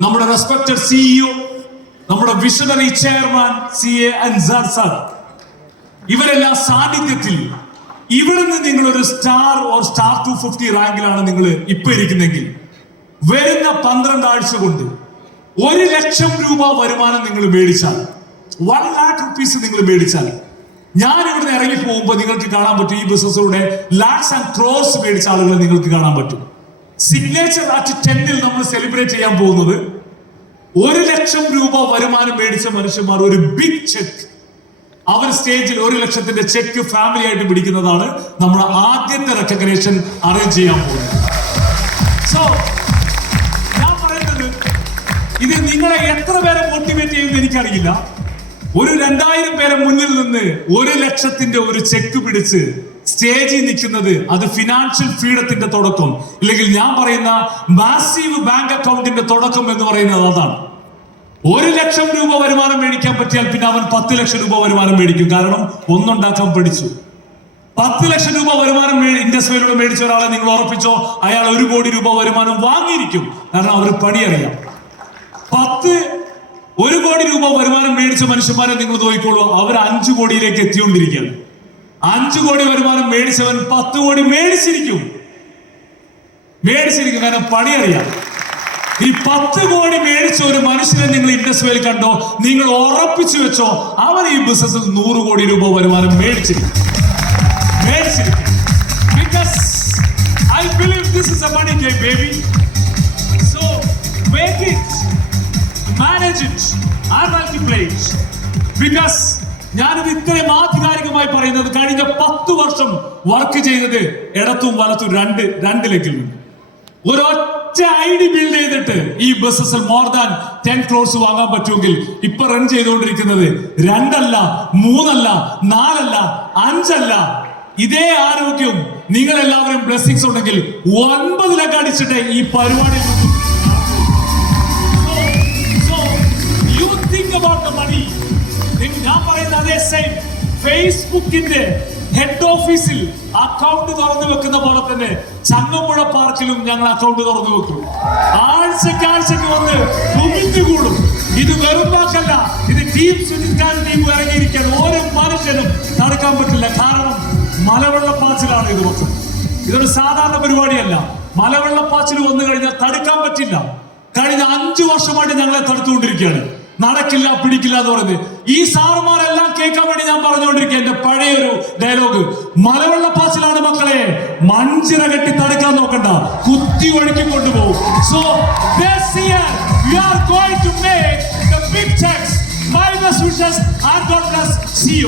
നമ്മുടെ respected CEO നമ്മുടെ visionary chairman C A Ansar sir ഇവരെല്ലാം സാന്നിധ്യത്തിൽ ഇവിടെ നിന്ന് നിങ്ങൾ ഒരു star or star two fifty റാങ്കിലാണ് നിങ്ങൾ ഇപ്പൊ ഇരിക്കുന്നെങ്കിൽ വരുന്ന പന്ത്രണ്ട് ആഴ്ച കൊണ്ട് ഒരു ലക്ഷം രൂപ വരുമാനം നിങ്ങൾ മേടിച്ചാൽ വൺ ലാക്ക് റുപ്പീസ് നിങ്ങൾ മേടിച്ചാൽ ഞാൻ ഇവിടുന്ന് ഇറങ്ങി പോകുമ്പോൾ നിങ്ങൾക്ക് കാണാൻ പറ്റും ഈ ബിസിനസ്സിലൂടെ ലാക്സ് ആൻഡ് ക്രോർസ് മേടിച്ച ആളുകളെ നിങ്ങൾക്ക് കാണാൻ പറ്റും. സിഗ്നേച്ചർ അറ്റ് ടെന്നിൽ നമ്മൾ സെലിബ്രേറ്റ് ചെയ്യാൻ പോകുന്നത് ഒരു ലക്ഷം രൂപ വരുമാനം മേടിച്ച മനുഷ്യന്മാർ ഒരു ബിഗ് ചെക്ക് അവർ സ്റ്റേജിൽ ഒരു ലക്ഷത്തിന്റെ ചെക്ക് ഫാമിലി ആയിട്ട് പിടിക്കുന്നതാണ് നമ്മൾ ആദ്യത്തെ റെക്കഗ്നേഷൻ അറേഞ്ച് ചെയ്യാൻ പോകുന്നത്. സോ ഞാൻ പറയുന്നത് ഇത് നിങ്ങളെ എത്ര പേരെ മോട്ടിവേറ്റ് ചെയ്യുമെന്ന് എനിക്കറിയില്ല. ഒരു രണ്ടായിരം പേരെ മുന്നിൽ നിന്ന് ഒരു ലക്ഷത്തിന്റെ ഒരു ചെക്ക് പിടിച്ച് സ്റ്റേജിൽ നിൽക്കുന്നത് അത് ഫിനാൻഷ്യൽ ഫ്രീഡത്തിന്റെ തുടക്കം. അല്ലെങ്കിൽ ഞാൻ പറയുന്ന മാസീവ് ബാങ്ക് അക്കൗണ്ടിന്റെ തുടക്കം എന്ന് പറയുന്നത് അതാണ്. ഒരു ലക്ഷം രൂപ വരുമാനം മേടിക്കാൻ പറ്റിയാൽ പിന്നെ അവൻ പത്ത് ലക്ഷം രൂപ വരുമാനം മേടിക്കും. കാരണം ഒന്നുണ്ടാക്കാൻ പഠിച്ചു. പത്ത് ലക്ഷം രൂപ വരുമാനം ഇൻഡസ്ട്രിയിലൂടെ മേടിച്ച ഒരാളെ നിങ്ങൾ ഉറപ്പിച്ചോ? അയാൾ ഒരു കോടി രൂപ വരുമാനം വാങ്ങിയിരിക്കും. കാരണം അവർ പണി അറിയാം പത്ത് ഒരു കോടി രൂപ വരുമാനം മേടിച്ച മനുഷ്യന്മാരെ നിങ്ങൾ നോക്കിക്കോളൂ. അവർ അഞ്ചു കോടിയിലേക്ക് എത്തിക്കൊണ്ടിരിക്കുകയാണ്. അഞ്ചു കോടി വരുമാനം മേടിച്ചവൻ പത്ത് കോടി മേടിച്ചിരിക്കും. മേടിച്ചിരിക്കും കാരണം പണി അറിയാം ഈ പത്ത് കോടി മേടിച്ച ഒരു മനുഷ്യനെ നിങ്ങൾ ഇൻഡസ്ട്രിയിൽ കണ്ടോ? നിങ്ങൾ ഉറപ്പിച്ചു വെച്ചോ അവൻ ഈ ബിസിനസ്സിൽ നൂറ് കോടി രൂപ വരുമാനം മേടിച്ചിരിക്കും. മേടിച്ചിരിക്കും. Because I believe baby so it because ഞാനിത് ഇത്രയും ആധികാരികമായി പറയുന്നത് കഴിഞ്ഞ പത്ത് വർഷം വർക്ക് ചെയ്തത് ഇടത്തും വലത്തും രണ്ട് രണ്ട് നിന്ന് ഒരൊറ്റ ഐ ഡി ബിൽഡ് ചെയ്തിട്ട് ഈ ബിസിനസ്സിൽ മോർ ദാൻ ടെൻ ക്രോർസ് വാങ്ങാൻ പറ്റുമെങ്കിൽ ഇപ്പൊ റൺ ചെയ്തുകൊണ്ടിരിക്കുന്നത് രണ്ടല്ല മൂന്നല്ല നാലല്ല അഞ്ചല്ല. ഇതേ ആരോഗ്യവും നിങ്ങൾ എല്ലാവരും ബ്ലെസ്സിങ്സ് ഉണ്ടെങ്കിൽ ഒൻപതിലൊക്കെ അടിച്ചിട്ട് ഈ പരിപാടി ഞാൻ പറയുന്ന അതേ സെയിം ഫേസ്ബുക്കിന്റെ ഹെഡ് ഓഫീസിൽ അക്കൗണ്ട് തുറന്നു വെക്കുന്ന പോലെ തന്നെ ചങ്ങമ്പുഴ പാർക്കിലും ഞങ്ങൾ അക്കൗണ്ട് തുറന്നു വെക്കും. ആഴ്ചക്കാഴ്ചക്ക് വന്ന് കുമിഞ്ഞുകൂടും ഇത് വെറും വാക്കല്ല. ഇത് ടീം സുനിൽക്കാൻ ടീം ഇറങ്ങിയിരിക്കാൻ ഓരോ മനുഷ്യനും തടുക്കാൻ പറ്റില്ല. കാരണം മലവെള്ളപ്പാച്ചിലാണ് ഇത് മൊത്തം. ഇതൊരു സാധാരണ പരിപാടിയല്ല. മലവെള്ളപ്പാച്ചിൽ വന്നു കഴിഞ്ഞാൽ തടുക്കാൻ പറ്റില്ല. കഴിഞ്ഞ അഞ്ചു വർഷമായിട്ട് ഞങ്ങളെ തടുത്തുകൊണ്ടിരിക്കുകയാണ്. നടക്കില്ല പിടിക്കില്ല എന്ന് പറയുന്നത്. ഈ കേൾക്കാൻ വേണ്ടി ഞാൻ പറഞ്ഞുകൊണ്ടിരിക്കുക എന്റെ പഴയൊരു ഡയലോഗ് മലവെള്ളപ്പാച്ചിലാണ് മക്കളെ മഞ്ചിറ കെട്ടി തടുക്കാൻ നോക്കണ്ട കുത്തി ഒഴുക്കി കൊണ്ടുപോകും. So we are going to make the big checks. My best wishes and God bless see